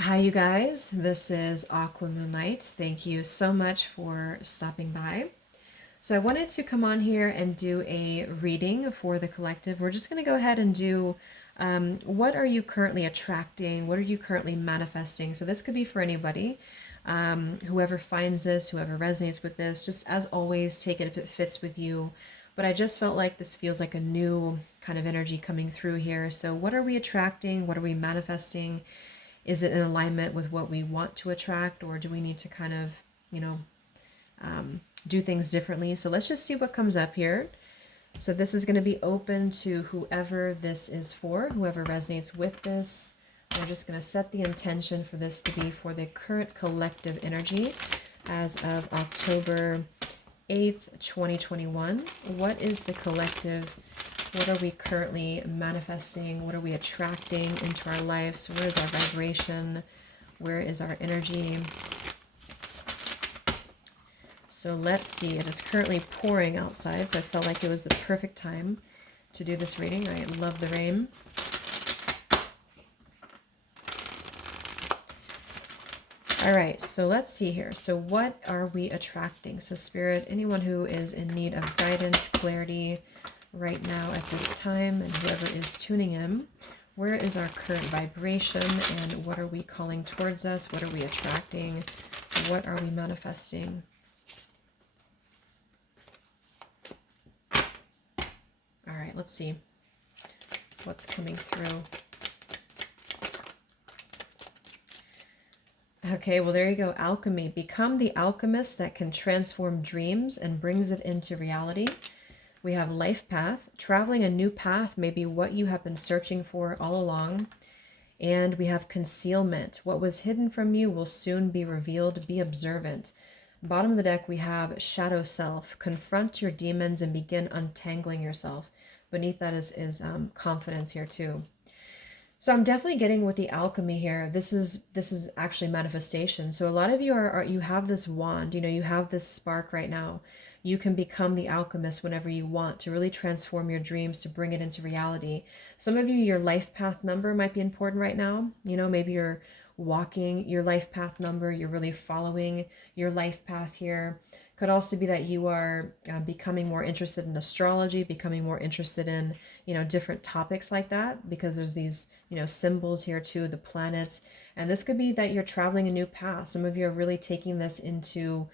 Hi, you guys. This is Aqua Moonlight. Thank you so much for stopping by. So, I wanted to come on here and do a reading for the collective. We're just going to go ahead and do what are you currently attracting? What are you currently manifesting? So, this could be for anybody. Whoever finds this, whoever resonates with this, just as always, take it if it fits with you. But I just felt like this feels like a new kind of energy coming through here. So, what are we attracting? What are we manifesting? Is it in alignment with what we want to attract, or do we need to kind of, you know, do things differently? So let's just see what comes up here. So this is going to be open to whoever this is for, whoever resonates with this. We're just going to set the intention for this to be for the current collective energy as of October 8th, 2021. What is the collective? What are we currently manifesting? What are we attracting into our lives? Where is our vibration? Where is our energy? So let's see. It is currently pouring outside, so I felt like it was the perfect time to do this reading. I love the rain. All right, so let's see here. So what are we attracting? So Spirit, anyone who is in need of guidance, clarity right now at this time, and whoever is tuning in, where is our current vibration and what are we calling towards us? What are we attracting? What are we manifesting? All right, let's see what's coming through. Okay, well, there you go. Alchemy. Become the alchemist that can transform dreams and brings it into reality. We have life path. Traveling a new path may be what you have been searching for all along. And we have concealment. What was hidden from you will soon be revealed. Be observant. Bottom of the deck, we have shadow self. Confront your demons and begin untangling yourself. Beneath that is confidence here too. So I'm definitely getting with the alchemy here. This is actually manifestation. So a lot of you are you have this wand, you have this spark right now. You can become the alchemist whenever you want to really transform your dreams to bring it into reality. Some of you, your life path number might be important right now. Maybe you're walking your life path number, you're really following your life path here. Could also be that you are becoming more interested in astrology, becoming more interested in, different topics like that, because there's these, symbols here too, the planets. And this could be that you're traveling a new path. Some of you are really taking this into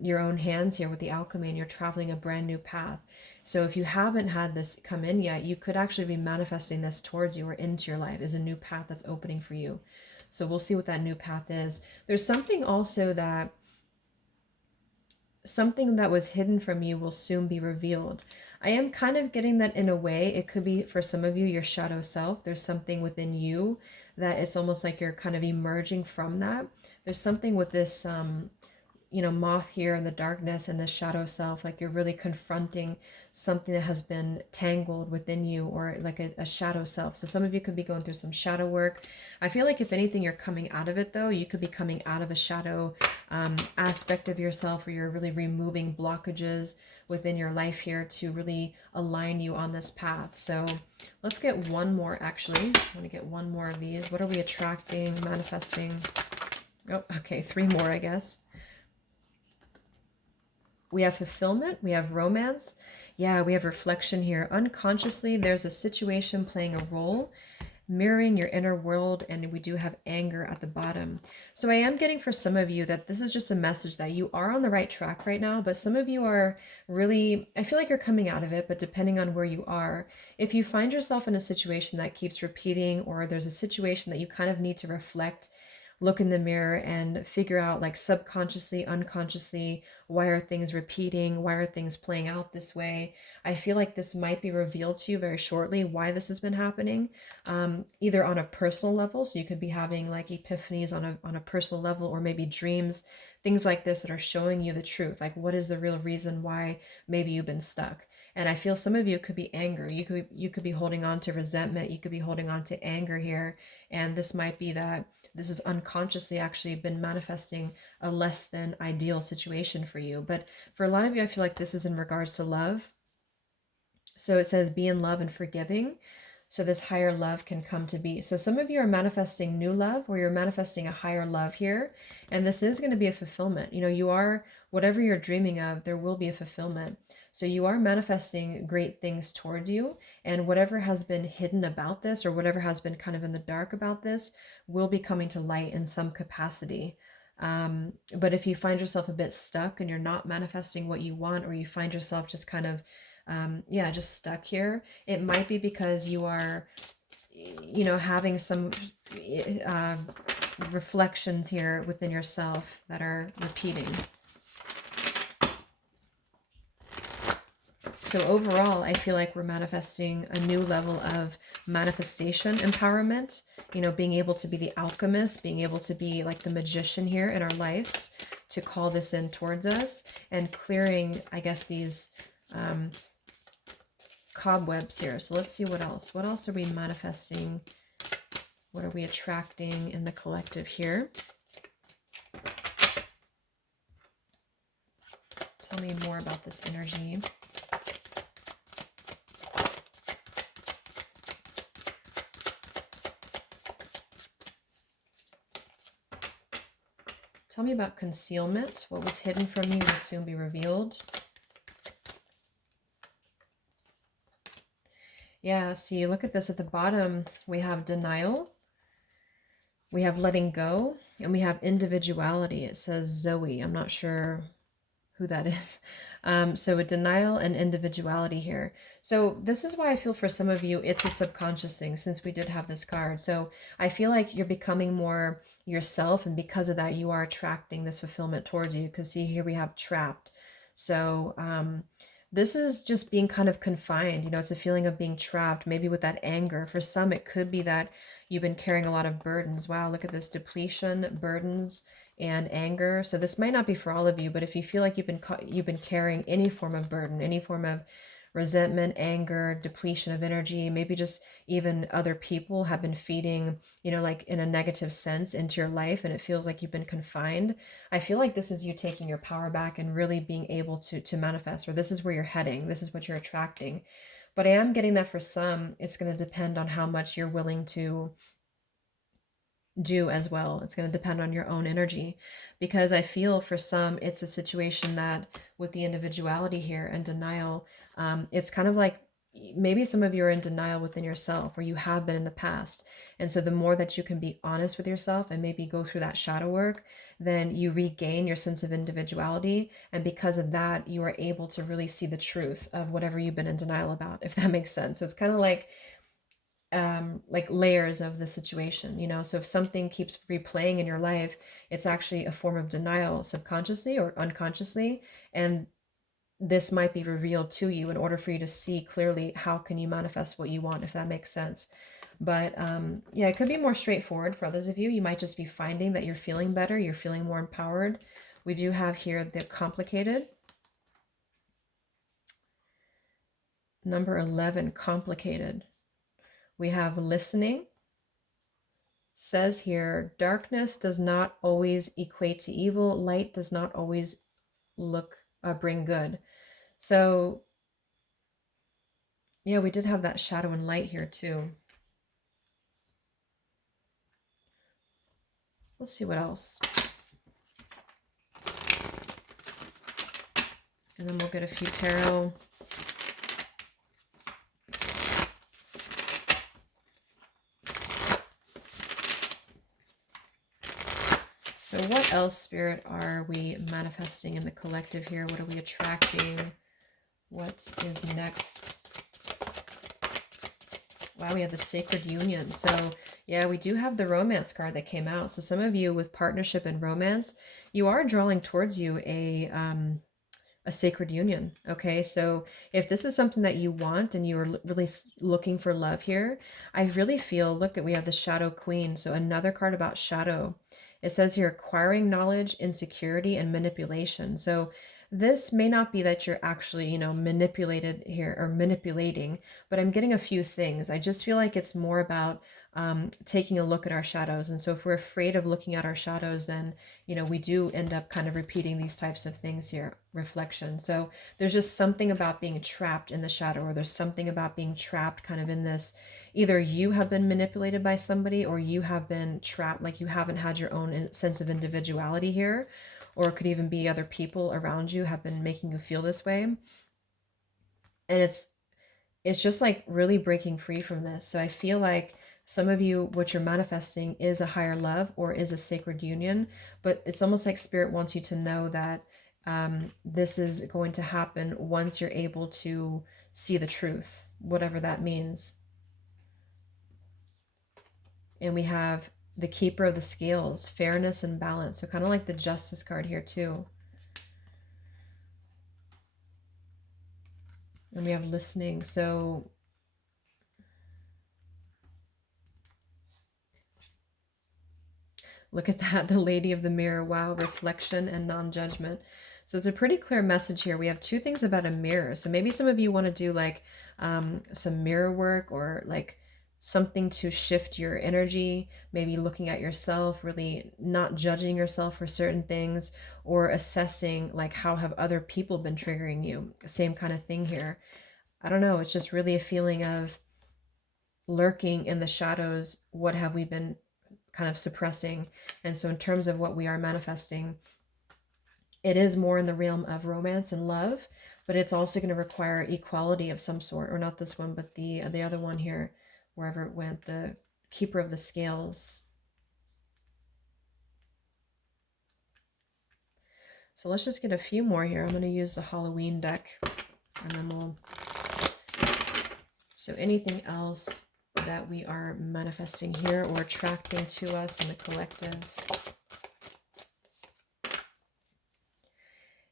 your own hands here with the alchemy, and you're traveling a brand new path. So if you haven't had this come in yet, you could actually be manifesting this towards you or into your life as a new path that's opening for you. So we'll see what that new path is. There's something also that something that was hidden from you will soon be revealed. I am kind of getting that in a way. It could be for some of you, your shadow self. There's something within you that it's almost like you're kind of emerging from that. There's something with this moth here in the darkness and the shadow self, like you're really confronting something that has been tangled within you, or like a shadow self. So some of you could be going through some shadow work. I feel like if anything, you're coming out of it though. You could be coming out of a shadow aspect of yourself, where you're really removing blockages within your life here to really align you on this path. So let's get one more. Actually, I want to get one more of these. What are we attracting, manifesting? Oh, okay, three more, I guess. We have fulfillment, we have romance. Yeah, we have reflection here. Unconsciously, there's a situation playing a role, mirroring your inner world, and we do have anger at the bottom. So I am getting for some of you that this is just a message that you are on the right track right now, but some of you are really, I feel like you're coming out of it, but depending on where you are, if you find yourself in a situation that keeps repeating, or there's a situation that you kind of need to reflect, look in the mirror and figure out, like, subconsciously, unconsciously, why are things repeating? Why are things playing out this way? I feel like this might be revealed to you very shortly why this has been happening, either on a personal level. So you could be having like epiphanies on a personal level, or maybe dreams, things like this that are showing you the truth. Like, what is the real reason why maybe you've been stuck? And I feel some of you could be anger. You could be holding on to resentment. You could be holding on to anger here. And this might be that this has unconsciously actually been manifesting a less than ideal situation for you. But for a lot of you, I feel like this is in regards to love. So it says be in love and forgiving. so this higher love can come to be. So some of you are manifesting new love, or you're manifesting a higher love here, and this is going to be a fulfillment. You know, you are, whatever you're dreaming of, there will be a fulfillment. So you are manifesting great things towards you, and whatever has been hidden about this, or whatever has been kind of in the dark about this, will be coming to light in some capacity. But if you find yourself a bit stuck and you're not manifesting what you want, or you find yourself just kind of yeah, just stuck here, it might be because you are, you know, having some uh, reflections here within yourself that are repeating. So overall, I feel like we're manifesting a new level of manifestation empowerment, you know, being able to be the alchemist, being able to be like the magician here in our lives, to call this in towards us, and clearing, I guess, these cobwebs here. So let's see what else. What else are we manifesting? What are we attracting in the collective here? Tell me more about this energy. Tell me about concealment. What was hidden from you will soon be revealed. Yeah, see, look at this. At the bottom, we have denial, we have letting go, and we have individuality. It says Zoe. I'm not sure who that is. So a denial and individuality here. So this is why I feel for some of you, it's a subconscious thing, since we did have this card. So I feel like you're becoming more yourself, and because of that, you are attracting this fulfillment towards you. Because see, here we have trapped. So this is just being kind of confined. You know, it's a feeling of being trapped, maybe with that anger. For some, it could be that you've been carrying a lot of burdens. Wow, look at this: depletion, burdens, and anger. So this might not be for all of you, but if you feel like you've been carrying any form of burden, any form of resentment, anger, depletion of energy, maybe just even other people have been feeding, you know, like in a negative sense into your life, and it feels like you've been confined. I feel like this is you taking your power back and really being able to manifest, or this is where you're heading, this is what you're attracting. But I am getting that for some, it's going to depend on how much you're willing to do as well. It's going to depend on your own energy, because I feel for some, it's a situation that with the individuality here and denial, it's kind of like maybe some of you are in denial within yourself, or you have been in the past. And so the more that you can be honest with yourself and maybe go through that shadow work, then you regain your sense of individuality. And because of that, you are able to really see the truth of whatever you've been in denial about, if that makes sense. So it's kind of like layers of the situation, you know. So if something keeps replaying in your life, it's actually a form of denial, subconsciously or unconsciously, and this might be revealed to you in order for you to see clearly how can you manifest what you want, if that makes sense. But yeah, it could be more straightforward for others of you. You might just be finding that you're feeling better, you're feeling more empowered. We do have here the complicated. Number 11, complicated. We have listening. Says here, darkness does not always equate to evil. Light does not always bring good. So yeah, we did have that shadow and light here too. Let's see what else. And then we'll get a few tarot. So what else, Spirit, are we manifesting in the collective here? What are we attracting? What is next? Wow, we have the Sacred Union. So yeah, we do have the romance card that came out. So some of you with partnership and romance, you are drawing towards you a sacred union. Okay, so if this is something that you want and you're really looking for love here, I really feel, look at, we have the Shadow Queen. So another card about shadow. It says here, acquiring knowledge, insecurity, and manipulation. So this may not be that you're actually, you know, manipulated here or manipulating, but I'm getting a few things. I just feel like it's more about taking a look at our shadows. And so if we're afraid of looking at our shadows, then, we do end up kind of repeating these types of things here, reflection. So there's just something about being trapped in the shadow, or there's something about being trapped kind of in this, either you have been manipulated by somebody, or you have been trapped, like you haven't had your own sense of individuality here, or it could even be other people around you have been making you feel this way. And it's just like really breaking free from this. So I feel like some of you, what you're manifesting is a higher love or is a sacred union, but it's almost like spirit wants you to know that this is going to happen once you're able to see the truth, whatever that means. And we have the keeper of the scales, fairness and balance. So kind of like the justice card here too. And we have listening. So look at that, the Lady of the Mirror. Wow, reflection and non-judgment. So it's a pretty clear message here. We have two things about a mirror. So maybe some of you want to do like some mirror work, or like something to shift your energy, maybe looking at yourself, really not judging yourself for certain things, or assessing like how have other people been triggering you. Same kind of thing here. I don't know. It's just really a feeling of lurking in the shadows. What have we been kind of suppressing? And so in terms of what we are manifesting, it is more in the realm of romance and love, but it's also going to require equality of some sort, or not this one, but the other one here, wherever it went, the keeper of the scales. So let's just get a few more here. I'm going to use the Halloween deck, and then we'll... So anything else that we are manifesting here or attracting to us in the collective?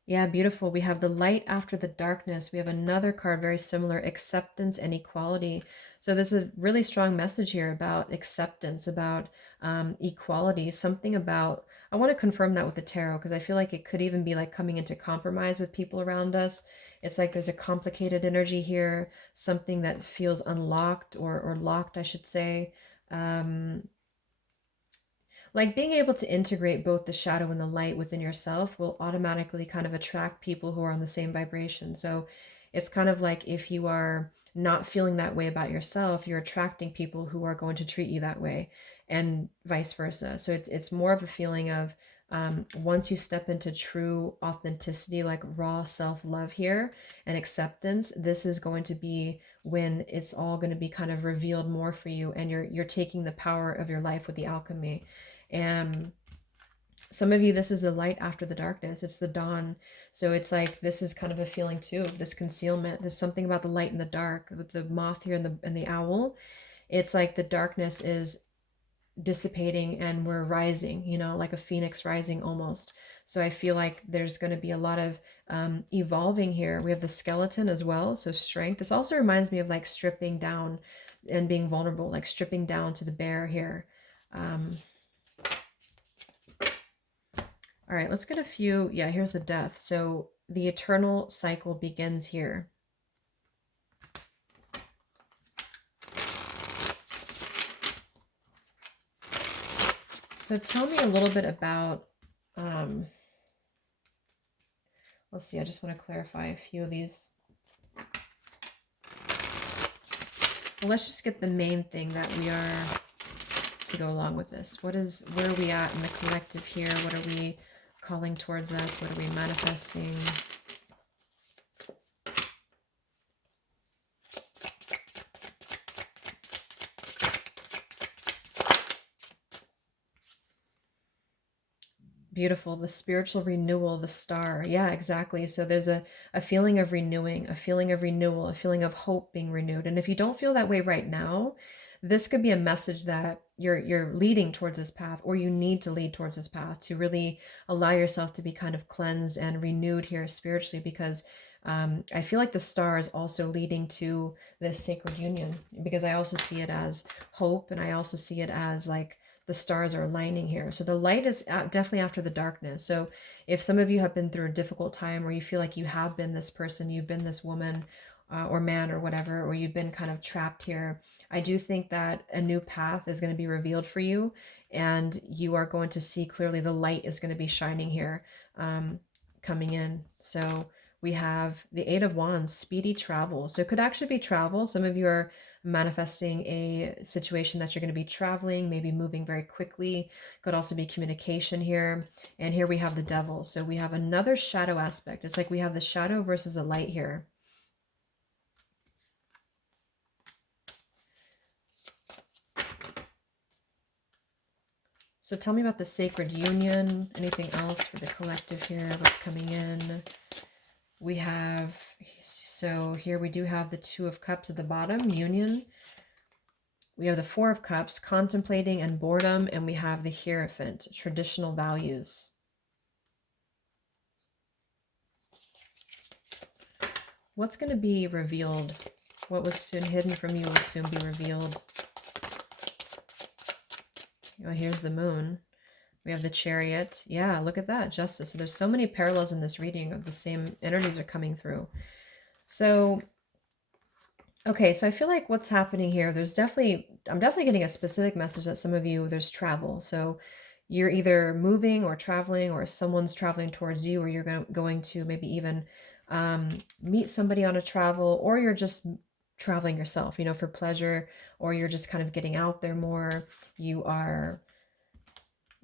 Yeah, beautiful. We have the light after the darkness. We have another card very similar, acceptance and equality. So there's a really strong message here about acceptance, about equality, something about, I want to confirm that with the tarot, because I feel like it could even be like coming into compromise with people around us. It's like there's a complicated energy here, something that feels unlocked, or locked, I should say. Like being able to integrate both the shadow and the light within yourself will automatically kind of attract people who are on the same vibration. So it's kind of like if you are not feeling that way about yourself, you're attracting people who are going to treat you that way, and vice versa. So it's more of a feeling of once you step into true authenticity, like raw self-love here and acceptance, this is going to be when it's all going to be kind of revealed more for you, and you're taking the power of your life with the alchemy. And some of you, this is the light after the darkness. It's the dawn. So it's like, this is kind of a feeling too of this concealment. There's something about the light and the dark, with the moth here and the owl. It's like the darkness is dissipating and we're rising, like a phoenix rising almost. So I feel like there's going to be a lot of evolving here. We have the skeleton as well. So strength. This also reminds me of like stripping down and being vulnerable, like stripping down to the bare here. All right, let's get a few. Yeah, here's the death. So the eternal cycle begins here. So tell me a little bit about, let's see, I just want to clarify a few of these. Well, let's just get the main thing that we are to go along with this. Where are we at in the collective here? What are we calling towards us? What are we manifesting? Beautiful. The spiritual renewal, the star. Yeah, exactly. So there's a feeling of renewing, a feeling of renewal, a feeling of hope being renewed. And if you don't feel that way right now, this could be a message that you're leading towards this path, or you need to lead towards this path to really allow yourself to be kind of cleansed and renewed here spiritually, because I feel like the star is also leading to this sacred union, because I also see it as hope, and I also see it as like the stars are aligning here. So the light is definitely after the darkness. So if some of you have been through a difficult time, or you feel like you have been this person, you've been this woman, or man or whatever, or you've been kind of trapped here, I do think that a new path is going to be revealed for you, and you are going to see clearly. The light is going to be shining here, coming in. So we have the Eight of Wands, speedy travel. So it could actually be travel. Some of you are manifesting a situation that you're going to be traveling, maybe moving very quickly. Could also be communication here. And here we have the Devil. So we have another shadow aspect. It's like we have the shadow versus the light here. So tell me about the sacred union. Anything else for the collective here? What's coming in? We have, so here we do have the Two of Cups at the bottom, union. We have the Four of Cups, contemplating and boredom, and we have the Hierophant, traditional values. What's going to be revealed? What was soon hidden from you will soon be revealed. Oh, here's the Moon. We have the Chariot. Yeah, look at that, Justice. So there's so many parallels in this reading of the same energies are coming through. So, okay, so I feel like what's happening here, I'm definitely getting a specific message that some of you, there's travel. So you're either moving or traveling, or someone's traveling towards you, or you're going to maybe even meet somebody on a travel, or you're just traveling yourself, for pleasure, or you're just kind of getting out there more. You are,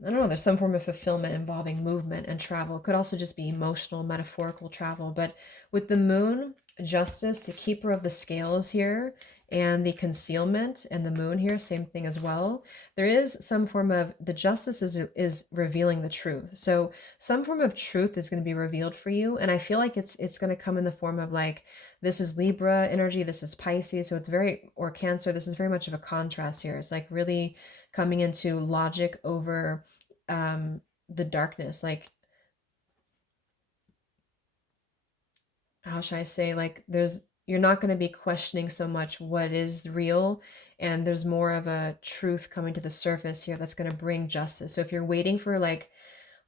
I don't know, there's some form of fulfillment involving movement and travel. It could also just be emotional, metaphorical travel. But with the Moon, Justice, the keeper of the scales here, and the concealment, and the Moon here, same thing as well. There is some form of, the Justice is revealing the truth. So some form of truth is going to be revealed for you. And I feel like it's going to come in the form of like, this is Libra energy, this is Pisces. So it's very, or Cancer, this is very much of a contrast here. It's like really coming into logic over the darkness. Like, how should I say, like you're not going to be questioning so much what is real, and there's more of a truth coming to the surface here that's going to bring justice. So if you're waiting for, like,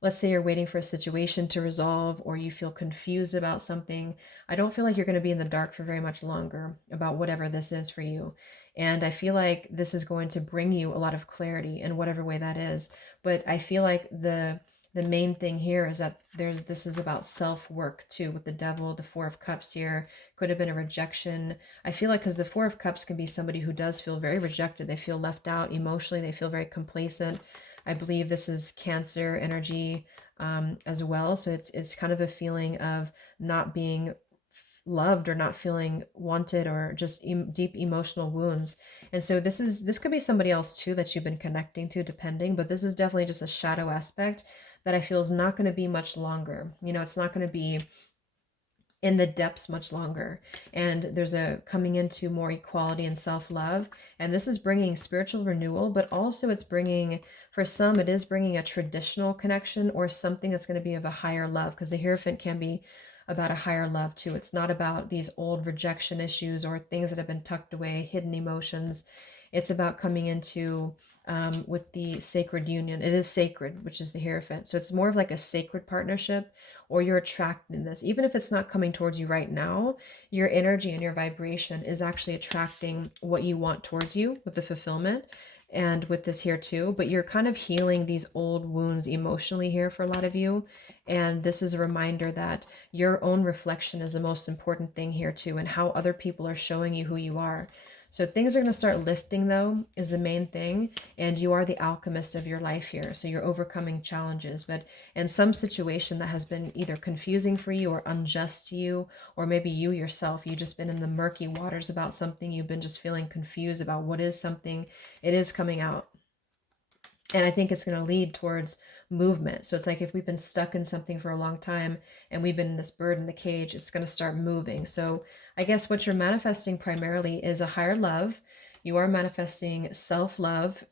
let's say you're waiting for a situation to resolve, or you feel confused about something, I don't feel like you're going to be in the dark for very much longer about whatever this is for you. And I feel like this is going to bring you a lot of clarity in whatever way that is. But I feel like the main thing here is that this is about self-work too, with the Devil, the Four of Cups here. Could have been a rejection. I feel like, because the Four of Cups can be somebody who does feel very rejected. They feel left out emotionally. They feel very complacent. I believe this is Cancer energy as well. So it's kind of a feeling of not being loved, or not feeling wanted, or just deep emotional wounds. And so this could be somebody else too that you've been connecting to, depending. But this is definitely just a shadow aspect that I feel is not going to be much longer. It's not going to be in the depths much longer. And there's a coming into more equality and self-love, and this is bringing spiritual renewal. But also it's bringing, for some, it is bringing a traditional connection, or something that's going to be of a higher love, because the Hierophant can be about a higher love too. It's not about these old rejection issues or things that have been tucked away, hidden emotions. It's about coming into, with the sacred union. It is sacred, which is the Hierophant. So it's more of like a sacred partnership, or you're attracting this. Even if it's not coming towards you right now, your energy and your vibration is actually attracting what you want towards you with the fulfillment, and with this here too. But you're kind of healing these old wounds emotionally here for a lot of you. And this is a reminder that your own reflection is the most important thing here too, and how other people are showing you who you are. So things are going to start lifting, though, is the main thing. And you are the alchemist of your life here. So you're overcoming challenges. But in some situation that has been either confusing for you or unjust to you, or maybe you yourself, you've just been in the murky waters about something, you've been just feeling confused about what is something, it is coming out. And I think it's going to lead towards movement. So it's like, if we've been stuck in something for a long time, and we've been in this bird in the cage, it's going to start moving. So I guess what you're manifesting primarily is a higher love. You are manifesting self-love,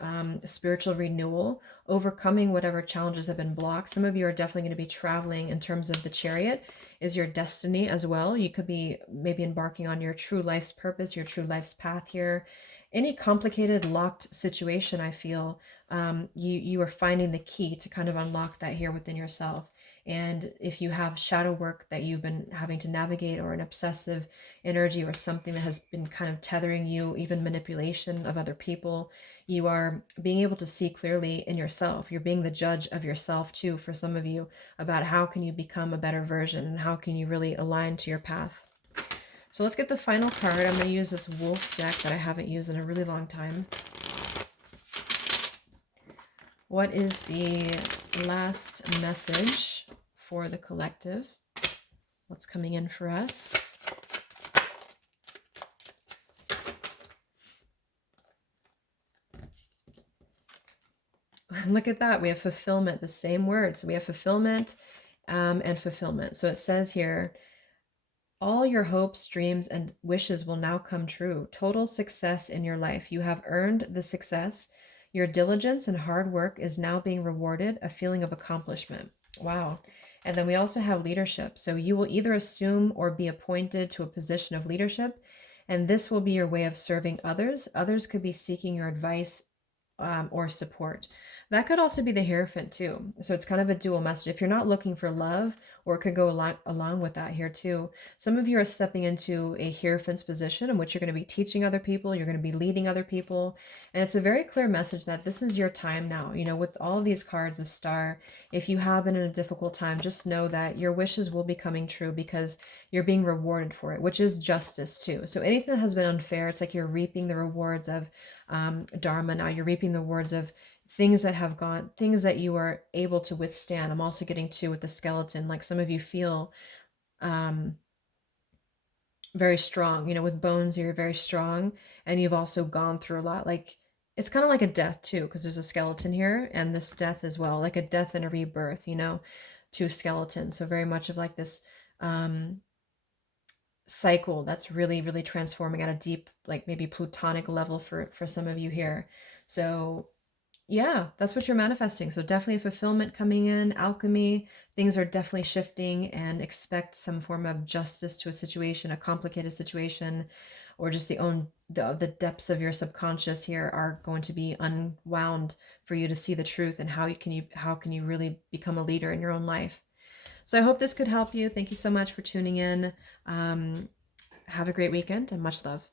spiritual renewal, overcoming whatever challenges have been blocked. Some of you are definitely going to be traveling. In terms of the Chariot is your destiny as well. You could be maybe embarking on your true life's purpose, your true life's path here. Any complicated, locked situation, I feel, you are finding the key to kind of unlock that here within yourself. And if you have shadow work that you've been having to navigate, or an obsessive energy, or something that has been kind of tethering you, even manipulation of other people, you are being able to see clearly in yourself. You're being the judge of yourself too, for some of you, about how can you become a better version and how can you really align to your path. So let's get the final card. I'm going to use this wolf deck that I haven't used in a really long time. What is the last message for the collective? What's coming in for us? Look at that. We have fulfillment, the same word. So we have fulfillment and fulfillment. So it says here, all your hopes, dreams, and wishes will now come true. Total success in your life. You have earned the success. Your diligence and hard work is now being rewarded, a feeling of accomplishment. Wow. And then we also have leadership. So you will either assume or be appointed to a position of leadership, and this will be your way of serving others. Others could be seeking your advice or support. That could also be the Hierophant too. So it's kind of a dual message. If you're not looking for love, or it could go along with that here too. Some of you are stepping into a Hierophant's position in which you're going to be teaching other people, you're going to be leading other people. And it's a very clear message that this is your time now. You know, with all of these cards, the star, if you have been in a difficult time, just know that your wishes will be coming true because you're being rewarded for it, which is justice too. So anything that has been unfair, it's like you're reaping the rewards of Dharma now. You're reaping the rewards of things that have gone, things that you are able to withstand. I'm also getting to with the skeleton, like some of you feel very strong, you know, with bones, you're very strong, and you've also gone through a lot. Like it's kind of like a death too, because there's a skeleton here, and this death as well, like a death and a rebirth, you know, to skeletons. So very much of like this cycle that's really, really transforming at a deep, like maybe plutonic level for some of you here. So yeah, that's what you're manifesting. So definitely a fulfillment coming in, alchemy, things are definitely shifting, and expect some form of justice to a situation, a complicated situation, or just the depths of your subconscious here are going to be unwound for you to see the truth, and how can you really become a leader in your own life. So I hope this could help you. Thank you so much for tuning in. Have a great weekend and much love.